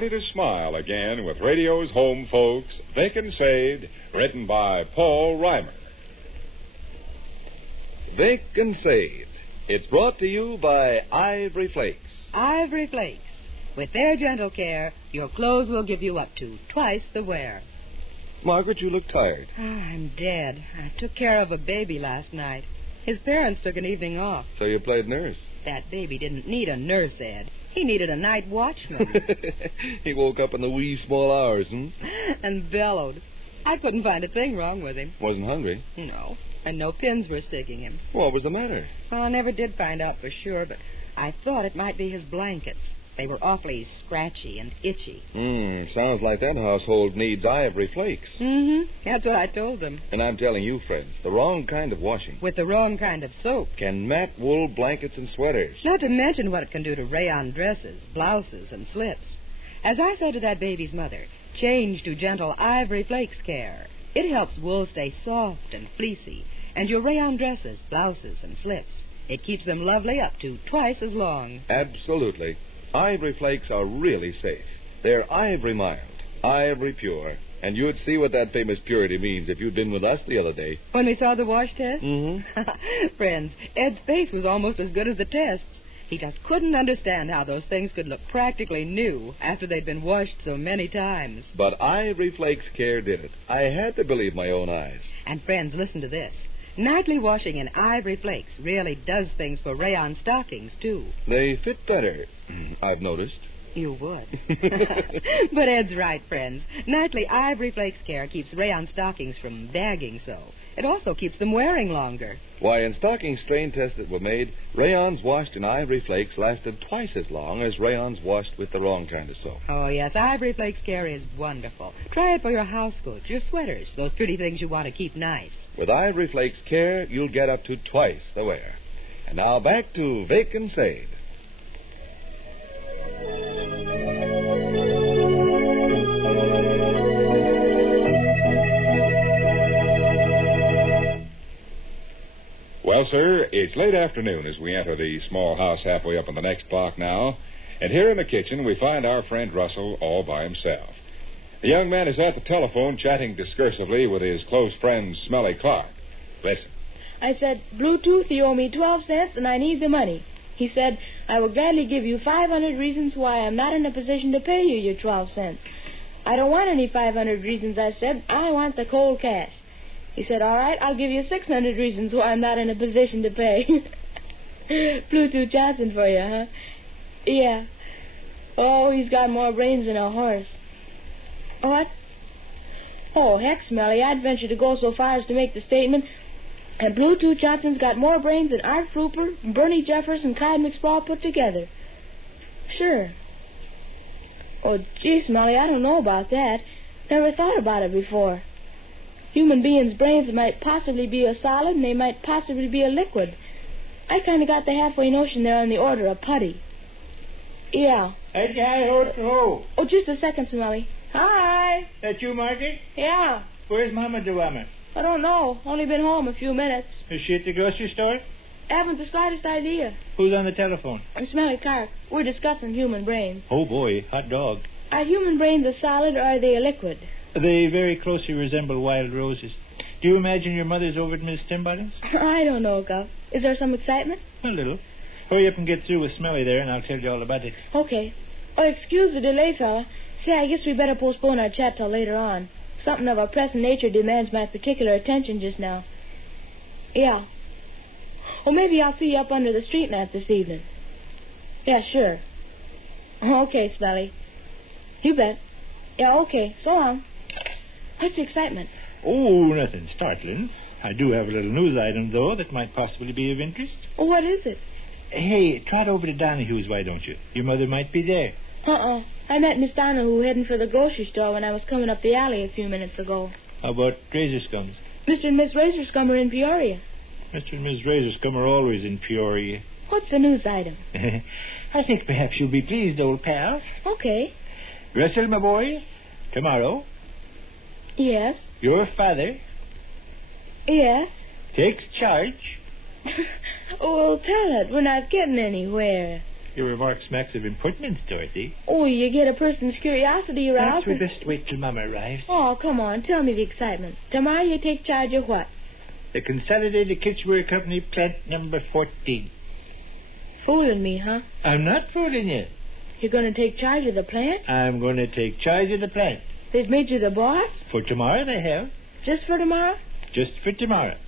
ready to smile again with radio's home folks, Vic and Sade, written by Paul Reimer. Vic and Sade. It's brought to you by Ivory Flakes. Ivory Flakes. With their gentle care, your clothes will give you up to twice the wear. Margaret, you look tired. I'm dead. I took care of a baby last night. His parents took an evening off. So you played nurse. That baby didn't need a nurse, Ed. He needed a night watchman. He woke up in the wee small hours, And bellowed. I couldn't find a thing wrong with him. Wasn't hungry? No. And no pins were sticking him. What was the matter? Well, I never did find out for sure, but I thought it might be his blankets. They were awfully scratchy and itchy. Sounds like that household needs Ivory Flakes. That's what I told them. And I'm telling you, friends, the wrong kind of washing With the wrong kind of soap. can mat wool blankets and sweaters. Not to mention what it can do to rayon dresses, blouses, and slips. As I say to that baby's mother, change to gentle Ivory Flakes care. It helps wool stay soft and fleecy, and your rayon dresses, blouses, and slips. It keeps them lovely up to twice as long. Absolutely. Ivory Flakes are really safe. They're ivory mild, ivory pure, and you'd see what that famous purity means if you'd been with us the other day. When we saw the wash test? Friends, Ed's face was almost as good as the tests. He just couldn't understand how those things could look practically new after they'd been washed so many times. But Ivory Flakes care did it. I had to believe my own eyes. And friends, listen to this. Nightly washing in Ivory Flakes really does things for rayon stockings, too. They fit better, I've noticed. You would. But Ed's right, friends. Nightly Ivory Flakes care keeps rayon stockings from bagging so. It also keeps them wearing longer. Why, in stocking strain tests that were made, rayons washed in Ivory Flakes lasted twice as long as rayons washed with the wrong kind of soap. Oh, yes, Ivory Flakes care is wonderful. Try it for your housecoats, your sweaters, those pretty things you want to keep nice. With Ivory Flakes care, you'll get up to twice the wear. And now back to Vic and Sade. Well, sir, it's late afternoon as we enter the small house halfway up in the next block now. And here in the kitchen, we find our friend Russell all by himself. The young man is at the telephone chatting discursively with his close friend, Smelly Clark. Listen. I said, Bluetooth, you owe me 12 cents and I need the money. He said, I will gladly give you 500 reasons why I'm not in a position to pay you your 12 cents. I don't want any 500 reasons, I said. I want the cold cash. He said, all right, I'll give you 600 reasons why I'm not in a position to pay. Bluetooth Johnson for you, huh? Yeah. Oh, he's got more brains than a horse. What? Oh, heck, Smelly, I'd venture to go so far as to make the statement that Bluetooth Johnson's got more brains than Art Fruper, Bernie Jeffers, and Clyde McSpaul put together. Sure. Oh, gee, Smelly, I don't know about that. Never thought about it before. Human beings' brains might possibly be a solid, and they might possibly be a liquid. I kind of got the halfway notion they're on the order of putty. Yeah. Hello. Oh, just a second, Smelly. Hi. That you, Margie? Yeah. Where's Mama Duama? I don't know. Only been home a few minutes. Is she at the grocery store? Haven't the slightest idea. Who's on the telephone? I'm Smelly Clark. We're discussing human brains. Oh, boy, hot dog. Are human brains a solid or are they a liquid? They very closely resemble wild roses. Do you imagine your mother's over at Miss Timbottom's? I don't know, Guff. Is there some excitement? A little. Hurry up and get through with Smelly there, and I'll tell you all about it. Okay. Oh, excuse the delay, fella. Say, I guess we better postpone our chat till later on. Something of a pressing nature demands my particular attention just now. Yeah. Or maybe I'll see you up under the street lamp this evening. Yeah, sure. Okay, Smelly. You bet. Yeah, okay. So long. What's the excitement? Oh, nothing startling. I do have a little news item, though, that might possibly be of interest. Oh, what is it? Hey, trot over to Donahue's, why don't you? Your mother might be there. I met Miss Donahue heading for the grocery store when I was coming up the alley a few minutes ago. How about Razor Scums? Mr. and Miss Razor Scum are in Peoria. Mr. and Miss Razor Scum are always in Peoria. What's the news item? I think perhaps you'll be pleased, old pal. Okay. Russell, my boy, tomorrow, Yes. your father Yes. takes charge. Oh, tell it. We're not getting anywhere. Your remark smacks of impertinence, Dorothy. Oh, you get a person's curiosity aroused. Perhaps we best wait till Mama arrives. Oh, come on. Tell me the excitement. Tomorrow you take charge of what? The Consolidated Kitchenware Company, plant number 14. Fooling me, huh? I'm not fooling you. You're going to take charge of the plant? I'm going to take charge of the plant. They've made you the boss? For tomorrow they have. Just for tomorrow? Just for tomorrow.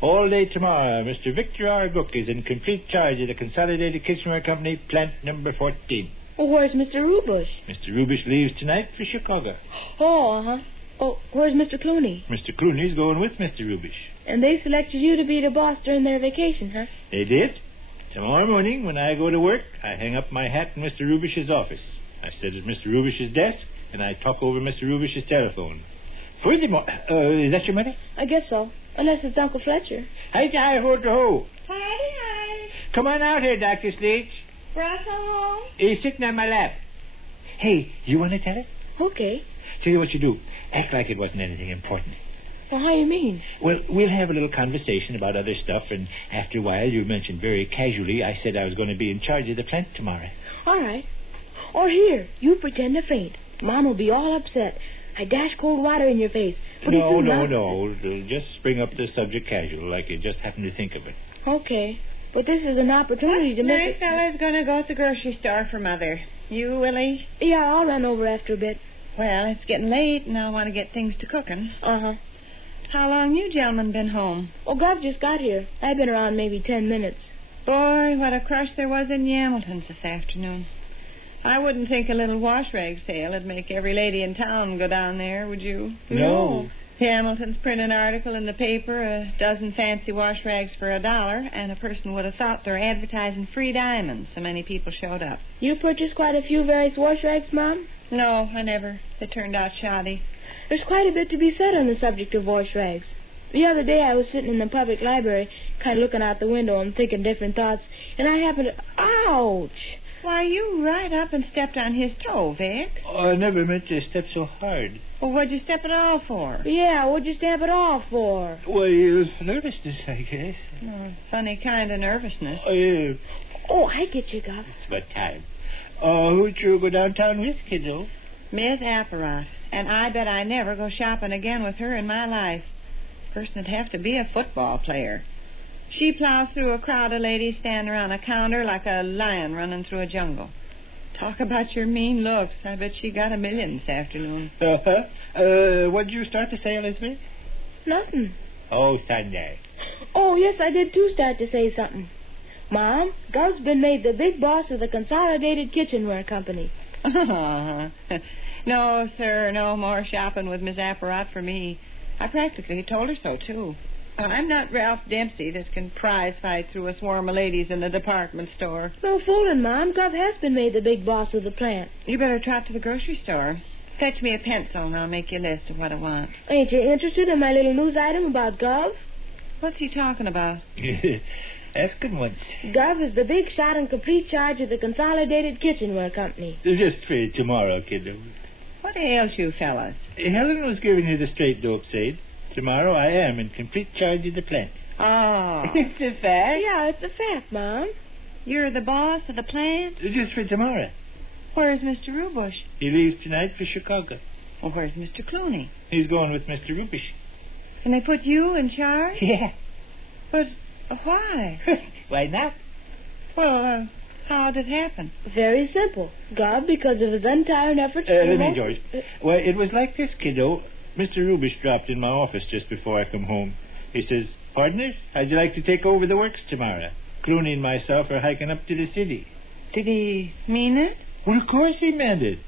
All day tomorrow, Mr. Victor R. Gook is in complete charge of the Consolidated Kitchenware Company, plant number 14. Oh, where's Mr. Rubush? Mr. Rubish leaves tonight for Chicago. Oh, uh-huh. Oh, where's Mr. Clooney? Mr. Clooney's going with Mr. Rubish. And they selected you to be the boss during their vacation, huh? They did. Tomorrow morning, when I go to work, I hang up my hat in Mr. Rubish's office. I sit at Mr. Rubish's desk, and I talk over Mr. Rubish's telephone. Furthermore, is that your money? I guess so. Unless it's Uncle Fletcher. Hi, ho. Hi. Come on out here, Dr. Sleech. Russell home? He's sitting on my lap. Hey, you want to tell it? Okay. Tell you what you do. Act like it wasn't anything important. Well, how you mean? Well, we'll have a little conversation about other stuff, and after a while you mentioned very casually I said I was going to be in charge of the plant tomorrow. All right. Or here, you pretend to faint. Mom will be all upset. I dash cold water in your face. No. Just bring up the subject casual, like you just happened to think of it. Okay. But this is an opportunity to make Nice fella's going to go to the grocery store for Mother. You, Willie? Yeah, I'll run over after a bit. Well, it's getting late, and I want to get things to cooking. Uh-huh. How long you gentlemen been home? Oh, Gov just got here. I've been around maybe 10 minutes. Boy, what a crush there was in Hamilton's this afternoon. I wouldn't think a little wash rag sale would make every lady in town go down there, would you? No. Hamilton's print an article in the paper, a dozen fancy wash rags for $1, and a person would have thought they're advertising free diamonds, so many people showed up. You purchased quite a few various wash rags, Mom? No, I never. They turned out shoddy. There's quite a bit to be said on the subject of wash rags. The other day I was sitting in the public library, kind of looking out the window and thinking different thoughts, and I happened to... Ouch! Why, you right up and stepped on his toe, Vic. Oh, I never meant to step so hard. Well, what'd you step it all for? Yeah, what'd you stamp it all for? Well, nervousness, I guess. Funny kind of nervousness. Oh, I get you, Gov. It's about time. Who'd you go downtown with, kiddo? Miss Apparat. And I bet I never go shopping again with her in my life. Person'd have to be a football player. She plows through a crowd of ladies standing around a counter like a lion running through a jungle. Talk about your mean looks. I bet she got $1 million this afternoon. What did you start to say, Elizabeth? Nothing. Oh, Sunday. Oh, yes, I did too start to say something. Mom, Gov's been made the big boss of the Consolidated Kitchenware Company. No, sir, no more shopping with Miss Apparat for me. I practically told her so, too. I'm not Ralph Dempsey that can prize fight through a swarm of ladies in the department store. No fooling, Mom. Gov has been made the big boss of the plant. You better trot to the grocery store. Fetch me a pencil and I'll make you a list of what I want. Ain't you interested in my little news item about Gov? What's he talking about? Ask him once. Gov is the big shot in complete charge of the Consolidated Kitchenware Company. Just for tomorrow, kiddo. What ails you fellas? Helen was giving you the straight dope, Sade. Tomorrow I am in complete charge of the plant. Oh. It's a fact? Yeah, it's a fact, Mom. You're the boss of the plant? Just for tomorrow. Where's Mr. Rubush? He leaves tonight for Chicago. Well, where's Mr. Clooney? He's going with Mr. Rubish. And they put you in charge? Yeah. But why? Why not? Well, how did it happen? Very simple. Gov, because of his untiring efforts... Let me, George. Well, it was like this, kiddo. Mr. Rubish dropped in my office just before I come home. He says, "Partner, how'd you like to take over the works tomorrow? Clooney and myself are hiking up to the city." Did he mean it? Well, of course he meant it.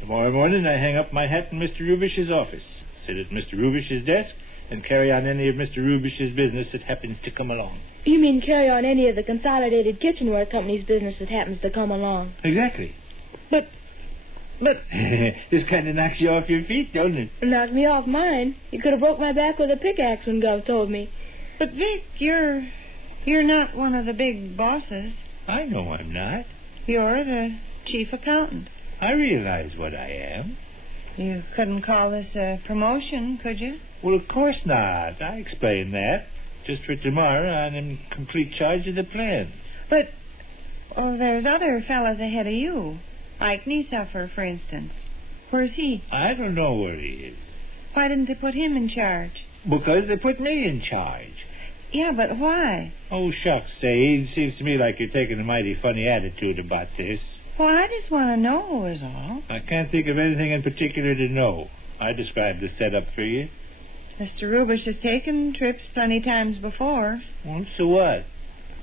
Tomorrow morning I hang up my hat in Mr. Rubish's office, sit at Mr. Rubish's desk, and carry on any of Mr. Rubish's business that happens to come along. You mean carry on any of the Consolidated Kitchenware Company's business that happens to come along? Exactly. But this kind of knocks you off your feet, don't it? It knocked me off mine. You could have broke my back with a pickaxe when Gov told me. But, Vic, you're not one of the big bosses. I know I'm not. You're the chief accountant. I realize what I am. You couldn't call this a promotion, could you? Well, of course not. I explained that. Just for tomorrow, I'm in complete charge of the plan. But, Oh, there's other fellas ahead of you. Like Niesuffer, for instance. Where's he? I don't know where he is. Why didn't they put him in charge? Because they put me in charge. Yeah, but why? Oh, shucks, Sade. Seems to me like you're taking a mighty funny attitude about this. Well, I just want to know, is all. I can't think of anything in particular to know. I described the setup for you. Mr. Rubish has taken trips plenty times before. Well, so what?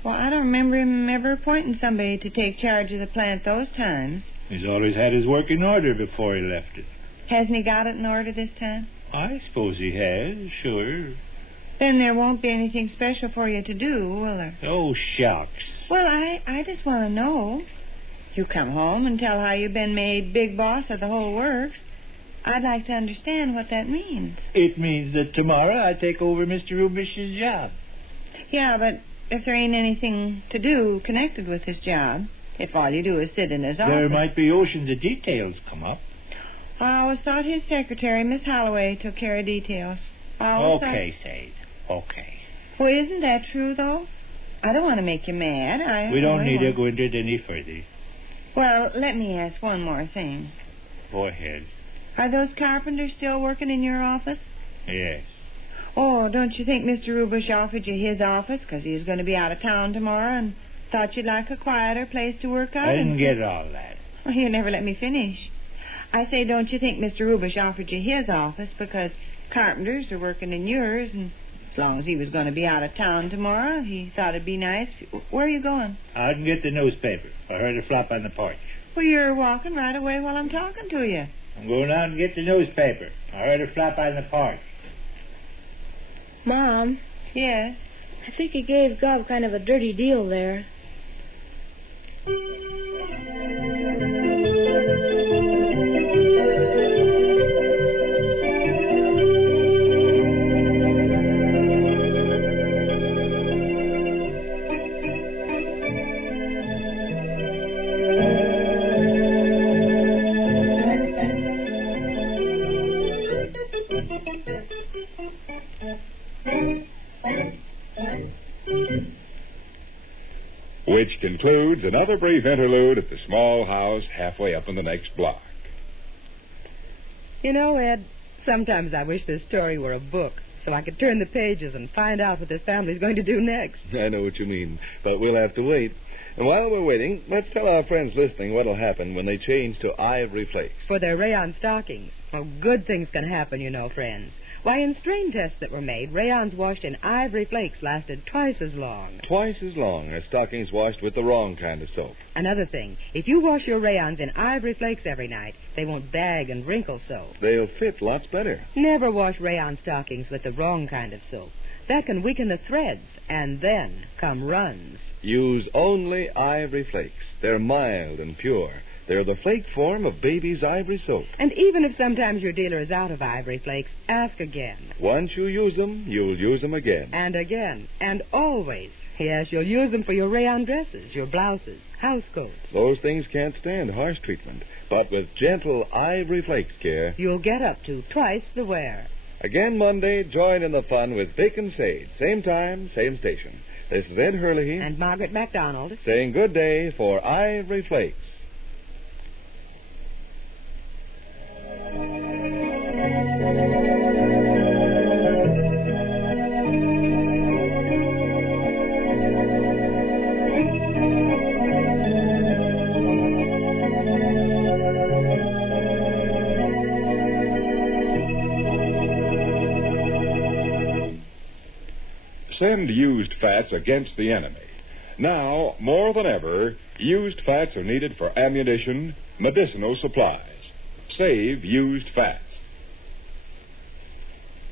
Well, I don't remember him ever appointing somebody to take charge of the plant those times. He's always had his work in order before he left it. Hasn't he got it in order this time? I suppose he has, sure. Then there won't be anything special for you to do, will there? Oh, shucks. Well, I just want to know. You come home and tell how you've been made big boss of the whole works. I'd like to understand what that means. It means that tomorrow I take over Mr. Rubish's job. Yeah, but if there ain't anything to do connected with his job, if all you do is sit in his office... There might be oceans of details come up. I always thought his secretary, Miss Holloway, took care of details. Okay, Sade. Okay. Well, isn't that true, though? I don't want to make you mad. We don't need to go into it any further. Well, let me ask one more thing. Go ahead. Are those carpenters still working in your office? Yes. Oh, don't you think Mr. Rubish offered you his office because he's going to be out of town tomorrow and thought you'd like a quieter place to work out? I didn't get all that. Well, you never let me finish. I say, don't you think Mr. Rubish offered you his office because carpenters are working in yours, and as long as he was going to be out of town tomorrow, he thought it'd be nice. Where are you going? I can get the newspaper. I heard it flop on the porch. Well, you're walking right away while I'm talking to you. I'm going out and get the newspaper. I heard it flop on the porch. Mom, Yes? I think he gave Gov kind of a dirty deal there. Which concludes another brief interlude at the small house halfway up in the next block. You know, Ed, sometimes I wish this story were a book so I could turn the pages and find out what this family's going to do next. I know what you mean, but we'll have to wait. And while we're waiting, let's tell our friends listening what'll happen when they change to ivory flakes. For their rayon stockings. Oh, good things can happen, you know, friends. Why, in strain tests that were made, rayons washed in ivory flakes lasted twice as long. Twice as long as stockings washed with the wrong kind of soap. Another thing, if you wash your rayons in ivory flakes every night, they won't bag and wrinkle so. They'll fit lots better. Never wash rayon stockings with the wrong kind of soap. That can weaken the threads, and then come runs. Use only ivory flakes. They're mild and pure. They're the flake form of baby's ivory soap. And even if sometimes your dealer is out of ivory flakes, ask again. Once you use them, you'll use them again. And again. And always. Yes, you'll use them for your rayon dresses, your blouses, house coats. Those things can't stand harsh treatment. But with gentle ivory flakes care, you'll get up to twice the wear. Again Monday, join in the fun with Vic and Sade. Same time, same station. This is Ed Hurley. And Margaret MacDonald. Saying good day for Ivory Flakes. Send used fats against the enemy. Now, more than ever, used fats are needed for ammunition, medicinal supplies. Save used fats.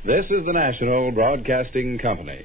This is the National Broadcasting Company.